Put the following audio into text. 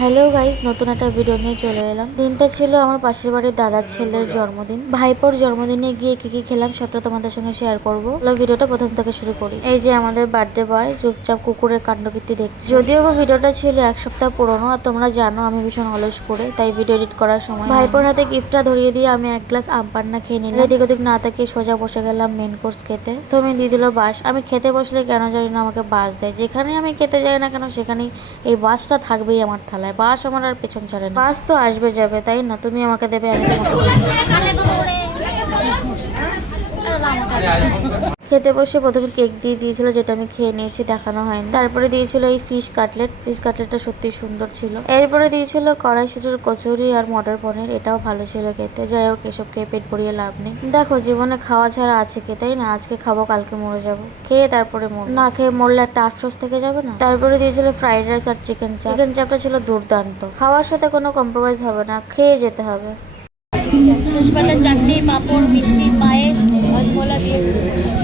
Hello guys, নতুন একটা video নিয়ে চলে এলাম। দিনটা ছিল আমার পাশের বাড়ির দাদার ছেলের জন্মদিন। ভাইপোর জন্মদিনে গিয়ে কি কি খেলাম সবটা তোমাদের সঙ্গে শেয়ার করবো। ভিডিওটা প্রথম থেকে শুরু করি। এই যে আমাদের বার্থডে বয় চুপচাপ কুকুরের কাণ্ডকীর্তি দেখছি। যদিও ভিডিওটা ছিল এক সপ্তাহ পুরনো, আর তোমরা জানো আমি ভীষণ অলস করে, তাই ভিডিও এডিট করার সময় ভাইপোর হাতে গিফটটা ধরিয়ে দিয়ে আমি এক গ্লাস আম পান্না খেয়ে নিলাম। এদিক ওদিক না তাকিয়ে সোজা বসে গেলাম মেন কোর্স খেতে। তুমি দিয়ে দিল বাস। আমি খেতে বসলে কেন জানি না আমাকে বাস দেয়। যেখানে আমি খেতে যাই না কেন সেখানেই এই বাসটা থাকবেই আমার থালায়। বাস আমার আর পেছন ছাড়ে না। বাস তো আসবে যাবে, তাই না? তুমি আমাকে দেবে, আমি খেতে বসে প্রথমে কেক দিয়ে দিয়েছিল, যেটা আমি খেয়ে নিয়েছি, দেখানো হয়নি। তারপরে দিয়েছিল এই ফিশ কাটলেটটা সত্যি সুন্দর ছিল। এরপরে দিয়েছিল কড়াইশুটির কচুরি আর মটর পনির, এটাও ভালো ছিল খেতে। যাই হোক, এসব খেয়ে পেট ভরিয়ে লাভ নেই। দেখো, জীবনে খাওয়া ছাড়া আছে কি, তাই না? আজকে খাবো, কালকে মরে যাবো। খেয়ে তারপরে না খেয়ে মরলে একটা আফসোস থেকে যাবে না? তারপরে দিয়েছিল ফ্রাইড রাইস আর চিকেন চাপটা ছিল দুর্দান্ত। খাওয়ার সাথে কোনো কম্প্রোমাইজ হবে না, খেয়ে যেতে হবে। শেষবেলা চাটনি, পাঁপড়, মিষ্টি, পায়েস, রসগোল্লা দিয়েছে।